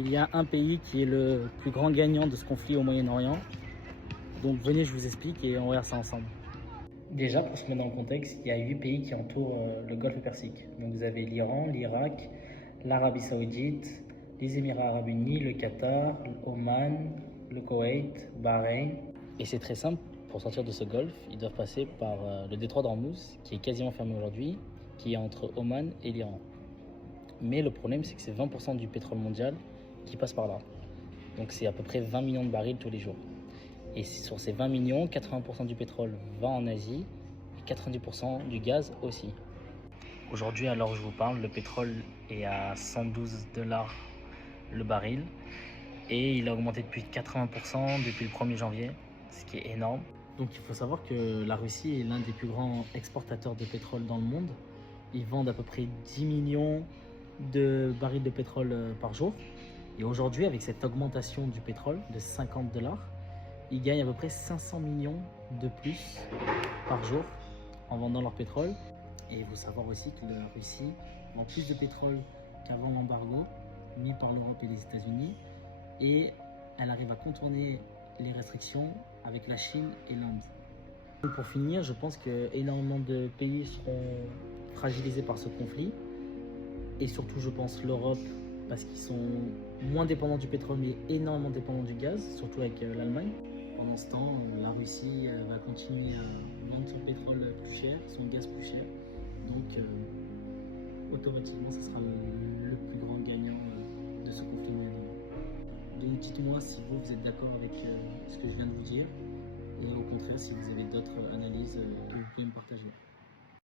Il y a un pays qui est le plus grand gagnant de ce conflit au Moyen-Orient. Donc venez, je vous explique et on regarde ça ensemble. Déjà, pour se mettre dans le contexte, il y a 8 pays qui entourent le golfe Persique. Donc vous avez l'Iran, l'Irak, l'Arabie Saoudite, les Émirats Arabes Unis, le Qatar, l'Oman, le Koweït, Bahreïn. Et c'est très simple, pour sortir de ce golfe, ils doivent passer par le détroit d'Ormuz, qui est quasiment fermé aujourd'hui, qui est entre Oman et l'Iran. Mais le problème, c'est que c'est 20% du pétrole mondial qui passe par là. Donc c'est à peu près 20 millions de barils tous les jours. Et sur ces 20 millions, 80% du pétrole va en Asie et 90% du gaz aussi. Aujourd'hui, à l'heure où je vous parle, le pétrole est à 112 $ le baril et il a augmenté depuis 80% depuis le 1er janvier, ce qui est énorme. Donc il faut savoir que la Russie est l'un des plus grands exportateurs de pétrole dans le monde. Ils vendent à peu près 10 millions de barils de pétrole par jour. Et aujourd'hui, avec cette augmentation du pétrole de 50 $, ils gagnent à peu près 500 millions de plus par jour en vendant leur pétrole. Et il faut savoir aussi que la Russie vend plus de pétrole qu'avant l'embargo mis par l'Europe et les États-Unis. Et elle arrive à contourner les restrictions avec la Chine et l'Inde. Pour finir, je pense que énormément de pays seront fragilisés par ce conflit. Et surtout, je pense l'Europe, parce qu'ils sont moins dépendants du pétrole, mais énormément dépendants du gaz, surtout avec l'Allemagne. Pendant ce temps, la Russie va continuer à vendre son pétrole plus cher, son gaz plus cher. Donc, automatiquement, ce sera le plus grand gagnant de ce conflit mondial. Donc, dites-moi si vous êtes d'accord avec ce que je viens de vous dire, et au contraire, si vous avez d'autres analyses que vous pouvez me partager.